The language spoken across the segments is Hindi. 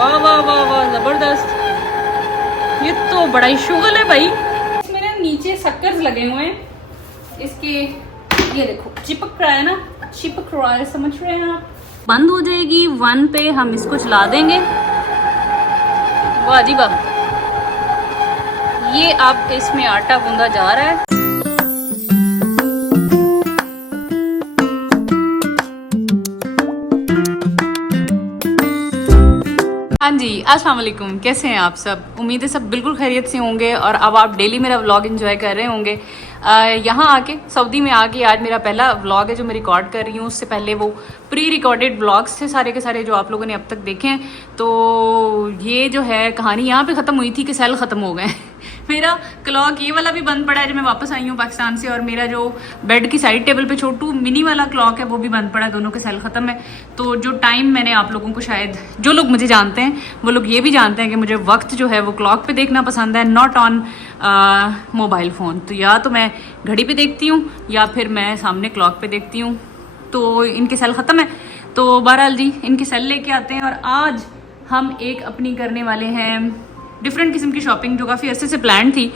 वाह वाह वाह वाह, जबरदस्त। ये तो बड़ा ही शुगल है भाई। इसमें ना नीचे सक्कर्स लगे हुए हैं इसके, ये देखो चिपक रहा है ना, चिपक रहा है, समझ रहे हैं आप। बंद हो जाएगी 1 पे, हम इसको चला देंगे। वाह जी वाह, ये अब इसमें आटा गूंदा जा रहा है। हाँ जी, अस्सलाम वालेकुम, कैसे हैं आप सब। उम्मीद है सब बिल्कुल खैरियत से होंगे और अब आप डेली मेरा व्लॉग एंजॉय कर रहे होंगे। यहाँ आके, सऊदी में आके आज मेरा पहला व्लॉग है जो मैं रिकॉर्ड कर रही हूँ। उससे पहले वो प्री रिकॉर्डेड व्लॉग्स थे सारे के सारे जो आप लोगों ने अब तक देखे हैं। तो ये जो है कहानी यहाँ पे ख़त्म हुई थी कि सेल ख़त्म हो गए। मेरा क्लॉक ये वाला भी बंद पड़ा है जब मैं वापस आई हूँ पाकिस्तान से, और मेरा जो बेड की साइड टेबल पे छोटू मिनी वाला क्लॉक है वो भी बंद पड़ा है, दोनों के सेल ख़त्म है। तो जो टाइम मैंने आप लोगों को, शायद जो लोग मुझे जानते हैं वो लोग ये भी जानते हैं कि मुझे वक्त जो है वो क्लॉक पे देखना पसंद है, नॉट ऑन मोबाइल फ़ोन। तो या तो मैं घड़ी पे देखती हूँ या फिर मैं सामने क्लॉक पे देखती हूँ। तो इनके सेल ख़त्म है, तो बहरहाल जी इनके सेल लेके आते हैं। और आज हम एक अपनी करने वाले हैं डिफरेंट किस्म की शॉपिंग जो काफ़ी अच्छे से प्लान थी।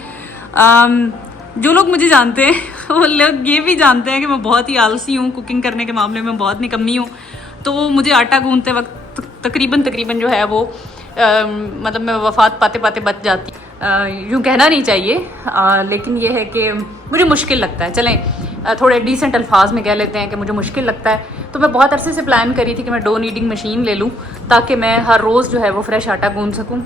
जो लोग मुझे जानते हैं वो लोग ये भी जानते हैं कि मैं बहुत ही आलसी हूँ, कुकिंग करने के मामले में बहुत निकम्मी हूँ। तो मुझे आटा गूंदते वक्त तकरीबन जो है वो मतलब मैं वफात पाते पाते बच जाती। यूँ कहना नहीं चाहिए, लेकिन ये है कि मुझे मुश्किल लगता है। चलें थोड़े डिसेंट अल्फाज में कह लेते हैं कि मुझे मुश्किल लगता है। तो मैं बहुत अरसे से प्लान करी थी कि मैं डो नीडिंग मशीन ले लूँ ताकि मैं हर रोज़ जो है वो फ्रेश आटा गूंद सकूँ।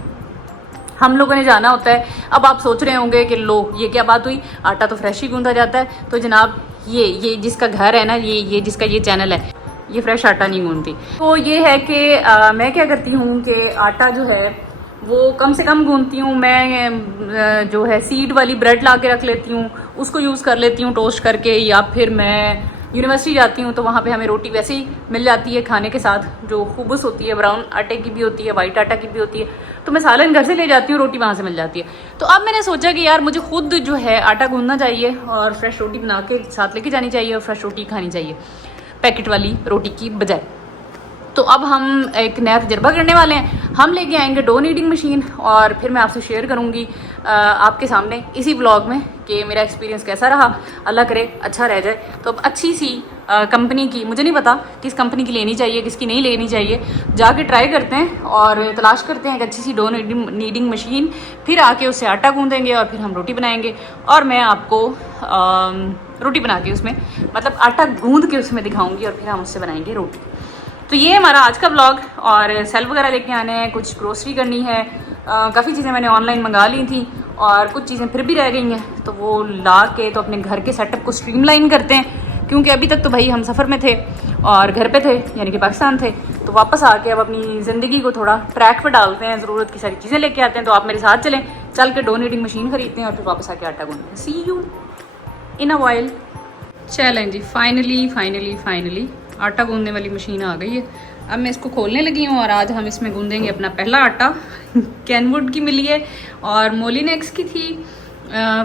हम लोगों ने जाना होता है। अब आप सोच रहे होंगे कि लो ये क्या बात हुई, आटा तो फ्रेश ही गूंदा जाता है। तो जनाब ये जिसका घर है ना, ये जिसका ये चैनल है, ये फ्रेश आटा नहीं गूंदती। तो ये है कि मैं क्या करती हूँ कि आटा जो है वो कम से कम गूंदती हूँ। मैं जो है सीड वाली ब्रेड ला के रख लेती हूँ, उसको यूज़ कर लेती हूँ टोस्ट करके। या फिर मैं यूनिवर्सिटी जाती हूँ तो वहाँ पे हमें रोटी वैसे ही मिल जाती है खाने के साथ, जो खुबूस होती है, ब्राउन आटे की भी होती है, वाइट आटा की भी होती है। तो मैं सालन घर से ले जाती हूँ, रोटी वहाँ से मिल जाती है। तो अब मैंने सोचा कि यार मुझे खुद जो है आटा गूंदना चाहिए और फ्रेश रोटी बना के साथ लेके जानी चाहिए और फ्रेश रोटी खानी चाहिए पैकेट वाली रोटी की बजाय। तो अब हम एक नया तजर्बा करने वाले हैं। हम लेके आएंगे डो नीडिंग मशीन और फिर मैं आपसे शेयर करूंगी आपके सामने इसी व्लॉग में कि मेरा एक्सपीरियंस कैसा रहा। अल्लाह करे अच्छा रह जाए। तो अब अच्छी सी कंपनी की, मुझे नहीं पता किस कंपनी की लेनी चाहिए किसकी नहीं लेनी चाहिए, जाके ट्राई करते हैं और तलाश करते हैं एक अच्छी सी डो नीडिंग मशीन। फिर आके उससे आटा गूंदेंगे और फिर हम रोटी बनाएंगे। और मैं आपको रोटी बना के उसमें, मतलब आटा गूंद के उसमें दिखाऊंगी और फिर हम उससे बनाएंगे रोटी। तो ये हमारा आज का व्लॉग। और सेल वगैरह लेके आने हैं, कुछ ग्रोसरी करनी है, काफ़ी चीज़ें मैंने ऑनलाइन मंगा ली थी और कुछ चीज़ें फिर भी रह गई हैं। तो वो ला के तो अपने घर के सेटअप को स्ट्रीमलाइन करते हैं, क्योंकि अभी तक तो भाई हम सफ़र में थे और घर पे थे, यानी कि पाकिस्तान थे। तो वापस आके अब अपनी ज़िंदगी को थोड़ा ट्रैक पर डालते हैं, ज़रूरत की सारी चीज़ें लेके आते हैं। तो आप मेरे साथ चलें, चल के डो नीडिंग मशीन खरीदते हैं और फिर वापस आके आटा गूंदते हैं। सी यू इन अ वाइल। चलें जी, फाइनली आटा गूंदने वाली मशीन आ गई है। अब मैं इसको खोलने लगी हूँ और आज हम इसमें गूंदेंगे अपना पहला आटा। कैनवुड की मिली है और मोलिनेक्स की थी,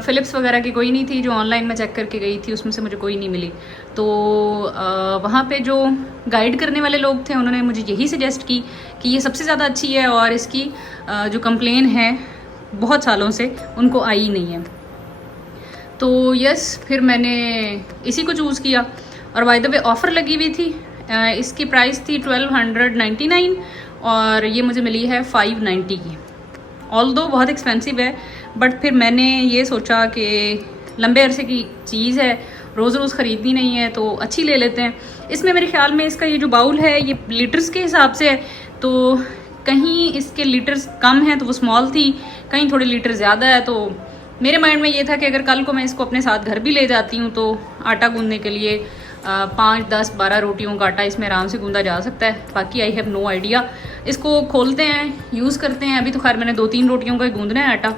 फ़िलिप्स वगैरह की कोई नहीं थी। जो ऑनलाइन में चेक करके गई थी उसमें से मुझे कोई नहीं मिली। तो वहाँ पे जो गाइड करने वाले लोग थे उन्होंने मुझे यही सजेस्ट की कि ये सबसे ज़्यादा अच्छी है और इसकी जो कंप्लेन है बहुत सालों से उनको आई नहीं है। तो यस, फिर मैंने इसी को चूज़ किया। और बाय द वे ऑफ़र लगी हुई थी, इसकी प्राइस थी 1299 और ये मुझे मिली है 590 की। ऑल्दो बहुत एक्सपेंसिव है, बट फिर मैंने ये सोचा कि लंबे अरसे की चीज़ है, रोज़ रोज़ ख़रीदनी नहीं है, तो अच्छी ले लेते हैं। इसमें मेरे ख्याल में इसका ये जो बाउल है ये लीटर्स के हिसाब से है। तो कहीं इसके लीटर्स कम हैं तो वो स्मॉल थी, कहीं थोड़े लीटर ज़्यादा है। तो मेरे माइंड में ये था कि अगर कल को मैं इसको अपने साथ घर भी ले जाती हूँ तो आटा गूंदने के लिए 5, 10, 12 रोटियों का आटा इसमें आराम से गूंदा जा सकता है। बाकी आई हैव नो आइडिया। इसको खोलते हैं, यूज़ करते हैं। अभी तो खैर मैंने 2-3 रोटियों का ही गूंदना है आटा।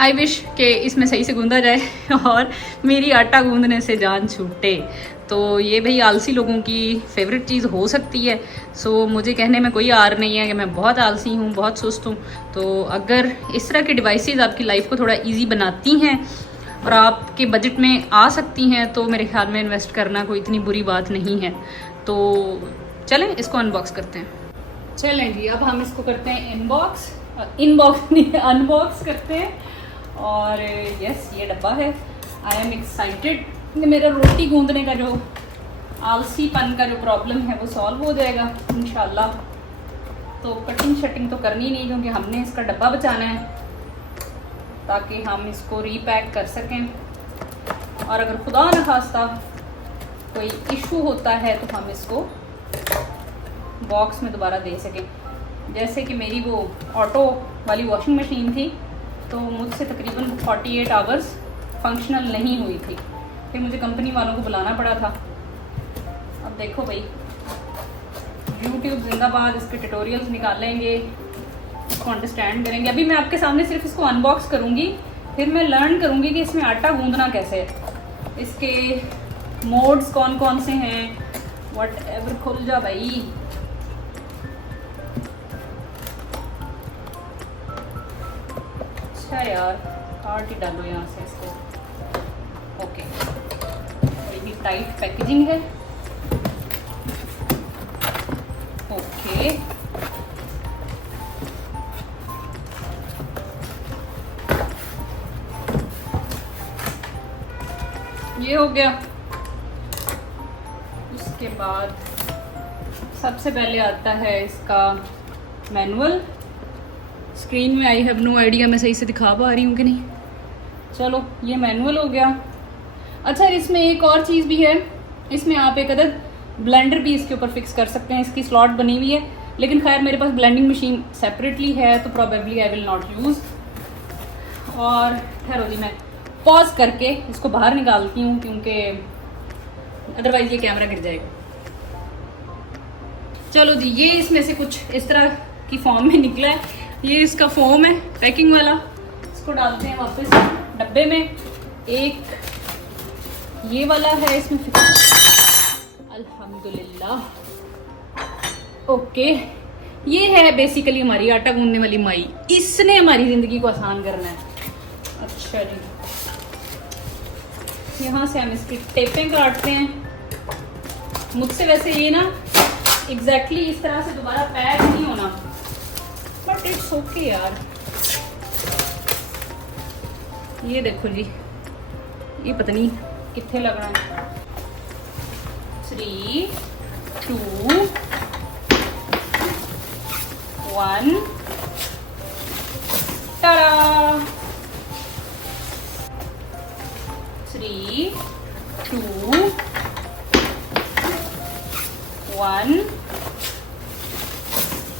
आई विश कि इसमें सही से गूंदा जाए और मेरी आटा गूंदने से जान छूटे। तो ये भाई आलसी लोगों की फेवरेट चीज़ हो सकती है। सो मुझे कहने में कोई आर नहीं है कि मैं बहुत आलसी हूँ, बहुत सुस्त हूँ। तो अगर इस तरह की डिवाइसेस आपकी लाइफ को थोड़ा ईजी बनाती हैं और आपके बजट में आ सकती हैं तो मेरे ख्याल में इन्वेस्ट करना कोई इतनी बुरी बात नहीं है। तो चलें इसको अनबॉक्स करते हैं। चलें जी, अब हम इसको करते हैं इनबॉक्स नहीं, अनबॉक्स करते हैं। और यस, ये डब्बा है। I am excited. मेरा रोटी गूंदने का जो आलसीपन का जो प्रॉब्लम है वो सॉल्व हो जाएगा इंशाल्लाह। तो कटिंग शटिंग तो करनी नहीं, क्योंकि हमने इसका डब्बा बचाना है ताकि हम इसको रीपैक कर सकें। और अगर खुदा न खास्ता कोई इशू होता है तो हम इसको बॉक्स में दोबारा दे सकें। जैसे कि मेरी वो ऑटो वाली वॉशिंग मशीन थी, तो मुझसे तकरीबन 48 आवर्स फंक्शनल नहीं हुई थी, फिर मुझे कंपनी वालों को बुलाना पड़ा था। अब देखो भाई, यूट्यूब जिंदाबाद, इसके ट्यूटोरियल्स निकालेंगे, इसको अंडरस्टैंड करेंगे। अभी मैं आपके सामने सिर्फ इसको अनबॉक्स करूँगी, फिर मैं लर्न करूँगी कि इसमें आटा गूंदना कैसे है, इसके मोड्स कौन कौन से हैं, वट एवर। खुल जा भाई। अच्छा यार, काट ही डालो यहाँ से इसको। ओके, बड़ी टाइट पैकेजिंग है। ओके, ये हो गया। उसके बाद सबसे पहले आता है इसका मैनुअल। स्क्रीन में आई हैव नो आइडिया मैं सही से दिखा पा रही हूँ कि नहीं। चलो, ये मैनुअल हो गया। अच्छा, इसमें एक और चीज़ भी है, इसमें आप एक अदद ब्लेंडर भी इसके ऊपर फिक्स कर सकते हैं। इसकी स्लॉट बनी हुई है, लेकिन खैर मेरे पास ब्लेंडिंग मशीन सेपरेटली है, तो probably I will not use. और ठहरो जी, मैं पॉज करके इसको बाहर निकालती हूँ, क्योंकि अदरवाइज ये कैमरा गिर जाएगा। चलो जी, ये इसमें से कुछ इस तरह की फॉर्म में निकला है। ये इसका फॉर्म है पैकिंग वाला। इसको डालते हैं वापस डब्बे में। एक ये वाला है, इसमें अल्हम्दुलिल्लाह। ओके, ये है बेसिकली हमारी आटा गूंदने वाली माई। इसने हमारी जिंदगी को आसान करना है। अच्छा जी, यहाँ से हम इसकी टेपें काटते हैं। मुझसे वैसे ये ना एग्जैक्टली इस तरह से दोबारा पैक नहीं होना, बट इट्स ओके यार। ये देखो जी, ये पता नहीं कितने लगना है। 3, 2, 1, टाडा। 3, 2, 1,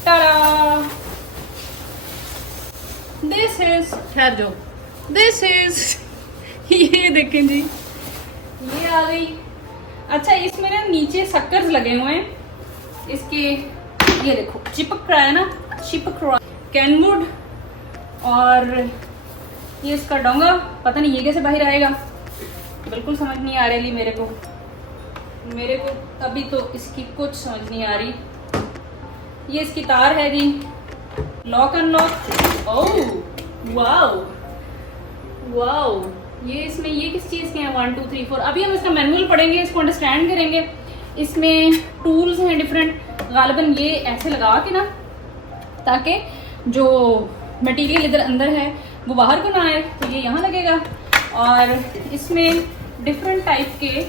टाडा। दिस इज, खैर जो दिस इज ये देखें जी, ये आ गई। अच्छा, इसमें ना नीचे सक्कर्स लगे हुए हैं इसके, ये देखो चिपक रहा है ना, चिपक रहा कैनवुड। और ये इसका डोंगा, पता नहीं ये कैसे बाहर आएगा, बिल्कुल समझ नहीं आ रही मेरे को अभी तो इसकी कुछ समझ नहीं आ रही। ये इसकी तार है जी, lock unlock. Oh wow wow, ये इसमें ये किस चीज़ के हैं, 1 2 3 4। अभी हम इसका मैनुअल पढ़ेंगे, इसको अंडरस्टैंड करेंगे। इसमें टूल्स हैं डिफरेंट, गालिबन ये ऐसे लगा के ना, ताकि जो मटेरियल इधर अंदर है वो बाहर को ना आए, तो ये यहाँ लगेगा। और इसमें डिफरेंट टाइप के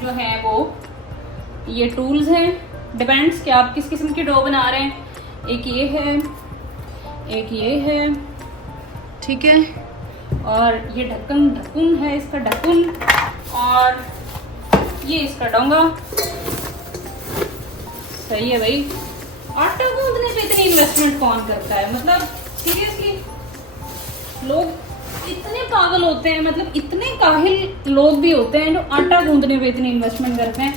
जो हैं वो ये टूल्स हैं, डिपेंड्स कि आप किस किस्म की डो बना रहे हैं। एक ये है, एक ये है, ठीक है। और ये ढक्कन है, इसका ढक्कन। और ये इसका डोंगा। सही है भाई। आटा गूंदने पे इतनी इन्वेस्टमेंट कौन करता है, मतलब सीरियसली लोग इतने पागल होते हैं, मतलब इतने काहिल लोग भी होते हैं जो आटा गूंदने पे इतनी इन्वेस्टमेंट करते हैं।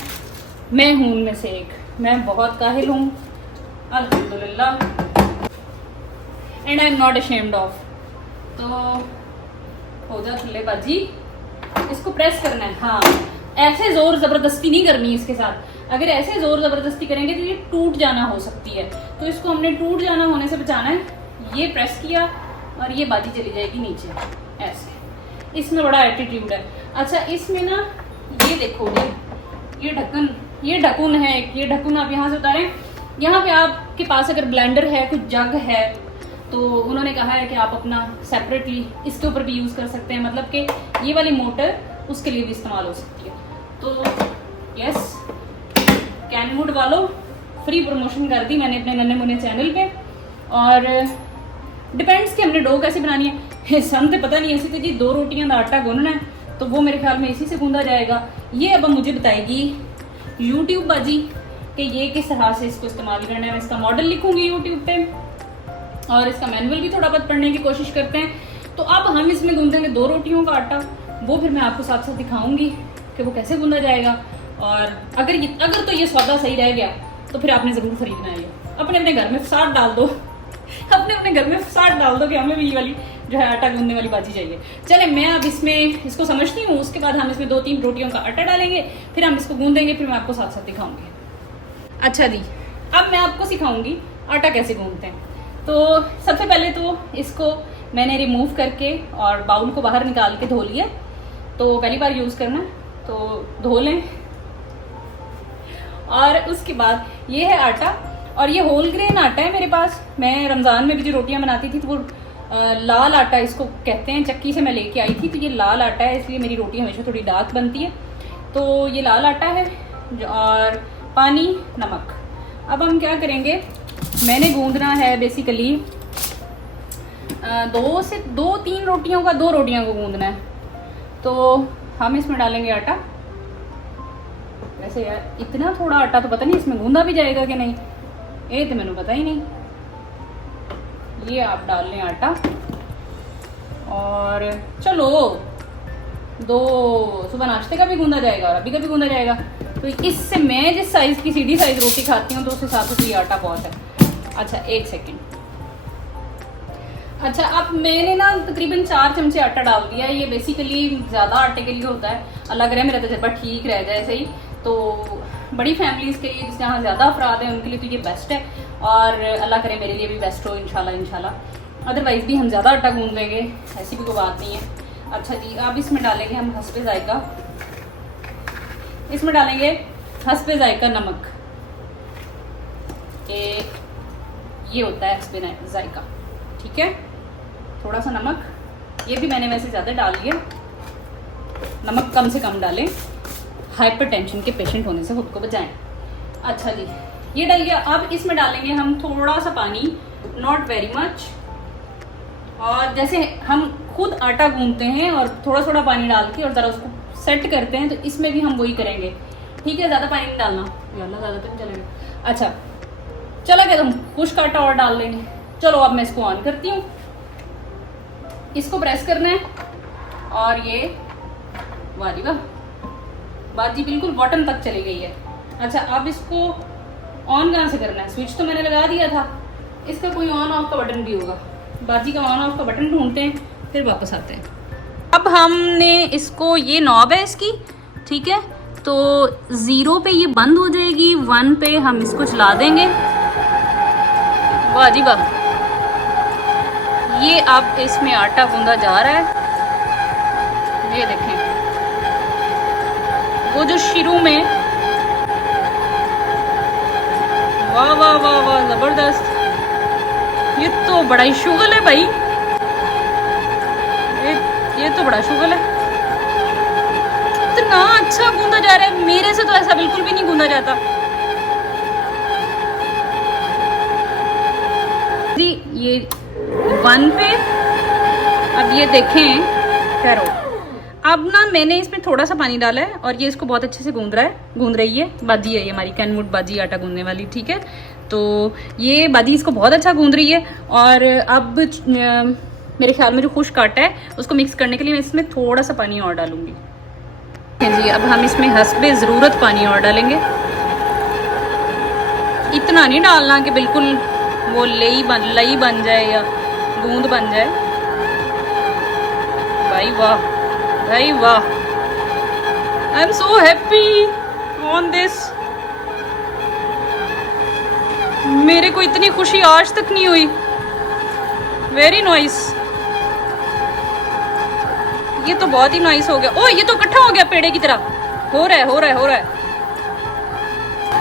मैं हूं उनमें से एक, मैं बहुत काहिल हूँ अल्हम्दुलिल्लाह, and I am not ashamed of. तो हो जा थल्ले बाजी, इसको प्रेस करना है। हाँ, ऐसे जोर जबरदस्ती नहीं करनी इसके साथ। अगर ऐसे जोर जबरदस्ती करेंगे तो ये टूट जाना हो सकती है, तो इसको हमने टूट जाना होने से बचाना है। ये प्रेस किया और ये बाजी चली जाएगी नीचे ऐसे। इसमें बड़ा एटीट्यूड है। अच्छा, इसमें ना ये देखो जी, ये ढक्कन है एक, ये ढक्कन आप यहाँ से उतारें, यहाँ पे आपके पास अगर ब्लेंडर है, कुछ जग है, तो उन्होंने कहा है कि आप अपना सेपरेटली इसके ऊपर भी यूज़ कर सकते हैं, मतलब कि ये वाली मोटर उसके लिए भी इस्तेमाल हो सकती है। तो यस, कैनवुड वालों, फ्री प्रमोशन कर दी मैंने अपने नन्हे मुन्ने चैनल पे। और डिपेंड्स कि हमने डो कैसे बनानी है, सन तो पता नहीं। ऐसी तो जी 2 रोटियां का आटा गूंदना है, तो वो मेरे ख्याल में इसी से गूंदा जाएगा। ये अब मुझे बताएगी यूट्यूब बाजी कि ये किस तरह से इसको इस्तेमाल करना है। मैं इसका मॉडल लिखूंगी यूट्यूब पे और इसका मैनुअल भी थोड़ा बहुत पढ़ने की कोशिश करते हैं। तो अब हम इसमें गूंदेंगे 2 रोटियों का आटा, वो फिर मैं आपको साथ साथ दिखाऊंगी कि वो कैसे गूंदा जाएगा। और अगर तो ये सौदा सही रह गया तो फिर आपने ज़रूर खरीदना है। ये अपने अपने घर में फसाद डाल दो अपने अपने घर में फसाद डाल दो कि हमें भी ये वाली जो है आटा गूंदने वाली बाजी चाहिए। चले, मैं अब इसमें इसको समझती हूँ, उसके बाद हम इसमें 2-3 रोटियों का आटा डालेंगे, फिर हम इसको गूंदेंगे, फिर मैं आपको साथ साथ दिखाऊंगी। अच्छा जी, अब मैं आपको सिखाऊंगी आटा कैसे गूंदते हैं। तो सबसे पहले तो इसको मैंने रिमूव करके और बाउल को बाहर निकाल के धो लिया। तो पहली बार यूज़ करना तो धो लें। और उसके बाद ये है आटा, और ये होल ग्रेन आटा है मेरे पास। मैं रमज़ान में भी जो रोटियां बनाती थी तो वो लाल आटा इसको कहते हैं, चक्की से मैं लेके आई थी। तो ये लाल आटा है, इसलिए मेरी रोटी हमेशा थोड़ी डार्क बनती है। तो ये लाल आटा है, और पानी, नमक। अब हम क्या करेंगे, मैंने गूंदना है बेसिकली 2-3 रोटियों का, 2 रोटियों को गूंदना है। तो हम इसमें डालेंगे आटा। वैसे यार इतना थोड़ा आटा तो पता नहीं इसमें गूंदा भी जाएगा कि नहीं, ये तो मैंने पता ही नहीं। ये आप डाल लें आटा, और चलो 2 सुबह नाश्ते का भी गूंदा जाएगा और अभी का भी गूंदा जाएगा। तो इससे मैं जिस साइज़ की सीधी साइज़ रोटी खाती हूँ तो उस हिसाब से ये आटा बहुत है। अच्छा, 1 सेकेंड। अच्छा, अब मैंने ना तकरीबन 4 चमचे आटा डाल दिया है। ये बेसिकली ज़्यादा आटे के लिए होता है, अल्लाह करे मेरा तजर्बा ठीक रह जाए सही। तो बड़ी फैमिलीज़ के लिए, जहाँ ज़्यादा अफराद हैं, उनके लिए तो ये बेस्ट है, और अल्लाह करे मेरे लिए भी बेस्ट हो इंशाल्लाह। अदरवाइज़ भी हम ज़्यादा आटा गूंद लेंगे, ऐसी भी कोई बात नहीं है। अच्छा जी, अब इसमें डालेंगे हम हस्बे जायका, इसमें डालेंगे हस्बे जायका नमक। ये होता है हस्बे जायका, ठीक है। थोड़ा सा नमक, ये भी मैंने वैसे ज़्यादा डाल लिया, नमक कम से कम डालें, हाइपरटेंशन के पेशेंट होने से खुद को बचाएं। अच्छा जी, ये डल गया। अब इसमें डालेंगे हम थोड़ा सा पानी, नॉट वेरी मच। और जैसे हम खुद आटा गूंदते हैं और थोड़ा थोड़ा पानी डाल के और ज़रा उसको सेट करते हैं, तो इसमें भी हम वही करेंगे, ठीक है। ज़्यादा पानी नहीं डालना, ज़्यादा तो नहीं चलेगा। अच्छा, चला गया तो हम खुश्क आटा और डाल लेंगे। चलो अब मैं इसको ऑन करती हूँ, इसको प्रेस करना है, और ये वाह वाह बाजी बिल्कुल बॉटम तक चली गई है। अच्छा, अब इसको ऑन कहाँ से करना है, स्विच तो मैंने लगा दिया था, इसका कोई ऑन ऑफ का बटन भी होगा। बाजी का ऑन ऑफ का बटन ढूंढते हैं, फिर वापस आते हैं। अब हमने इसको, ये नॉब है इसकी, ठीक है। तो 0 पे ये बंद हो जाएगी, 1 पे हम इसको चला देंगे। वाह जी वाह, ये अब इसमें आटा गूंदा जा रहा है। ये देखें, वो जो शुरू में, वाह वाह वाह वाह, जबरदस्त। ये तो बड़ा ही शुगल है भाई, ये तो बड़ा शुगल है। इतना अच्छा गूंदा जा रहा है, मेरे से तो ऐसा बिल्कुल भी नहीं गूंदा जाता जी। ये 1 पे, अब ये देखें, ठहरो। अब ना मैंने इसमें थोड़ा सा पानी डाला है, और ये इसको बहुत अच्छे से गूंद रही है। बाजी है ये हमारी कैनवुड बाजी, आटा गूंदने वाली, ठीक है। तो ये बाजी इसको बहुत अच्छा गूंद रही है। और अब मेरे ख्याल में जो खुश्क आटा है उसको मिक्स करने के लिए मैं इसमें थोड़ा सा पानी और डालूंगी जी। अब हम इसमें हस्बे ज़रूरत पानी और डालेंगे, इतना नहीं डालना कि बिल्कुल वो लई बन जाए या बूंद बन जाए। भाई वाह, भाई वाह, I am so happy on this. मेरे को इतनी खुशी आज तक नहीं हुई। वेरी नाइस, ये तो बहुत ही नाइस हो गया। ओ, ये तो इकट्ठा हो गया पेड़े की तरह, हो रहा है।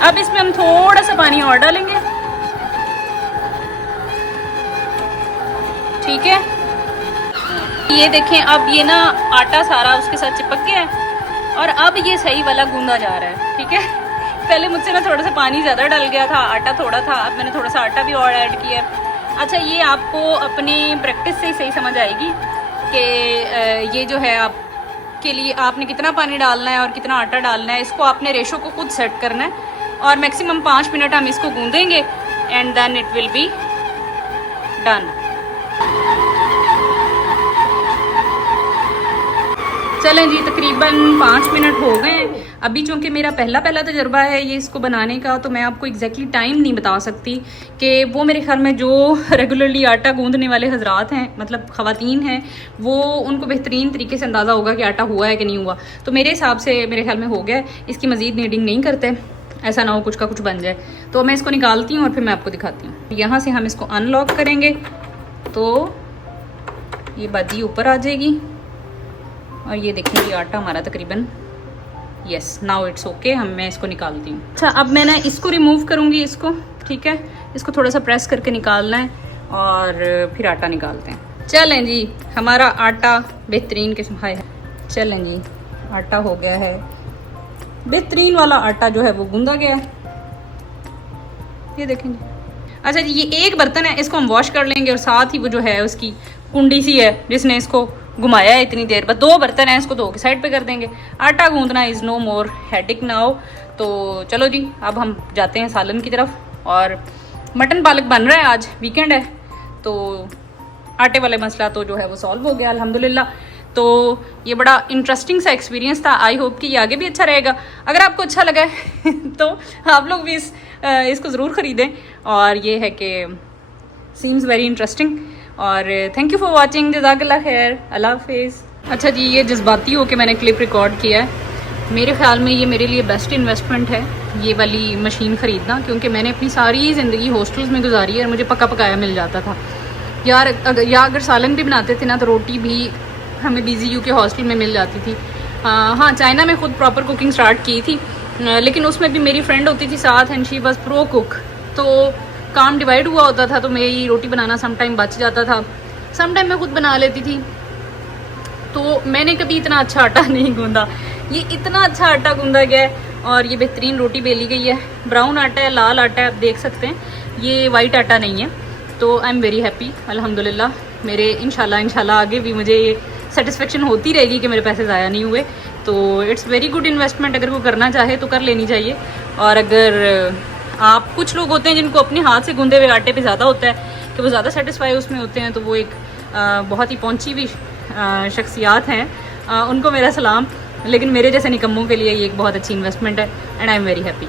अब इसमें हम थोड़ा सा पानी और डालेंगे। ठीक है। ये देखें अब ये ना आटा सारा उसके साथ चिपक गया है और अब ये सही वाला गूंदा जा रहा है। ठीक है, पहले मुझसे ना थोड़ा सा पानी ज़्यादा डल गया था, आटा थोड़ा था, अब मैंने थोड़ा सा आटा भी और ऐड किया। अच्छा, ये आपको अपने प्रैक्टिस से ही सही समझ आएगी कि ये जो है आपके लिए आपने कितना पानी डालना है और कितना आटा डालना है। इसको आपने रेशो को खुद सेट करना है और मैक्सिमम 5 मिनट हम इसको गूंदेंगे and then it will be done. चलें जी, तकरीबन 5 मिनट हो गए हैं। अभी चूँकि मेरा पहला तजर्बा है ये इसको बनाने का, तो मैं आपको एग्जैक्टली टाइम नहीं बता सकती कि वो मेरे ख्याल में जो रेगुलरली आटा गूंदने वाले हजरात हैं, मतलब ख़वातीन हैं, वो उनको बेहतरीन तरीके से अंदाज़ा होगा कि आटा हुआ है कि नहीं हुआ। तो मेरे हिसाब से मेरे ख्याल में हो गया, इसकी मज़ीद नीडिंग नहीं करते, ऐसा ना हो कुछ का कुछ बन जाए। तो मैं इसको निकालती हूँ और फिर मैं आपको दिखाती हूँ। यहाँ से हम इसको अनलॉक करेंगे तो ये बाजी ऊपर आ जाएगी और ये देखेंगे आटा हमारा तकरीबन यस नाउ इट्स ओके। मैं इसको निकालती हूँ। अच्छा, अब मैं ना इसको रिमूव करूँगी इसको। ठीक है, इसको थोड़ा सा प्रेस करके निकालना है और फिर आटा निकालते हैं। चलें जी, हमारा आटा बेहतरीन किस्म है। चलें जी, आटा हो गया है बेहतरीन वाला आटा जो है वो गूंदा गया है, ये देखेंगे। अच्छा जी, ये एक बर्तन है, इसको हम वॉश कर लेंगे और साथ ही वो जो है उसकी कुंडी सी है जिसने इसको घुमाया है इतनी देर। बस 2 बर्तन हैं, इसको धो के साइड पे कर देंगे। आटा गूंदना is no more headache now. तो चलो जी, अब हम जाते हैं सालन की तरफ। और मटन पालक बन रहा है, आज वीकेंड है, तो आटे वाले मसला तो जो है वो सॉल्व हो गया अल्हम्दुलिल्लाह। तो ये बड़ा इंटरेस्टिंग सा एक्सपीरियंस था। आई होप कि ये आगे भी अच्छा रहेगा। अगर आपको अच्छा लगा है तो आप लोग भी इसको ज़रूर ख़रीदें। और ये है कि सीम्स वेरी इंटरेस्टिंग। और थैंक यू फॉर वॉचिंग, जज़ाकल्लाह खैर, अल्लाह हाफिज़। अच्छा जी, ये जज्बाती हो के मैंने क्लिप रिकॉर्ड किया है। मेरे ख्याल में ये मेरे लिए बेस्ट इन्वेस्टमेंट है ये वाली मशीन ख़रीदना, क्योंकि मैंने अपनी सारी ज़िंदगी हॉस्टल्स में गुजारी है और मुझे पका पकाया मिल जाता था यार। अगर सालन भी बनाते थे ना तो रोटी भी हमें BZU के हॉस्टल में मिल जाती थी। हाँ, चाइना में ख़ुद प्रॉपर कुकिंग स्टार्ट की थी, लेकिन उसमें भी मेरी फ्रेंड होती थी साथ and she was pro cook, तो काम डिवाइड हुआ होता था। तो मेरी रोटी बनाना सम टाइम बच जाता था, सम टाइम मैं खुद बना लेती थी। तो मैंने कभी इतना अच्छा आटा नहीं गूंदा, ये इतना अच्छा आटा गूंदा गया है और ये बेहतरीन रोटी बेली गई है। ब्राउन आटा है, लाल आटा है, आप देख सकते हैं, ये वाइट आटा नहीं है। तो आई एम वेरी हैप्पी अल्हम्दुलिल्लाह। मेरे इंशाल्लाह आगे भी मुझे ये सेटिस्फेक्शन होती रहेगी कि मेरे पैसे ज़ाया नहीं हुए। तो इट्स वेरी गुड इन्वेस्टमेंट, अगर वो करना चाहे तो कर लेनी चाहिए। और अगर आप, कुछ लोग होते हैं जिनको अपने हाथ से गूंदे हुए आटे पे ज़्यादा होता है कि वो ज़्यादा सेटिस्फाई उसमें होते हैं, तो वो एक बहुत ही पहुंची हुई शख्सियात हैं, उनको मेरा सलाम। लेकिन मेरे जैसे निकम्मों के लिए ये एक बहुत अच्छी इन्वेस्टमेंट है and I am very happy.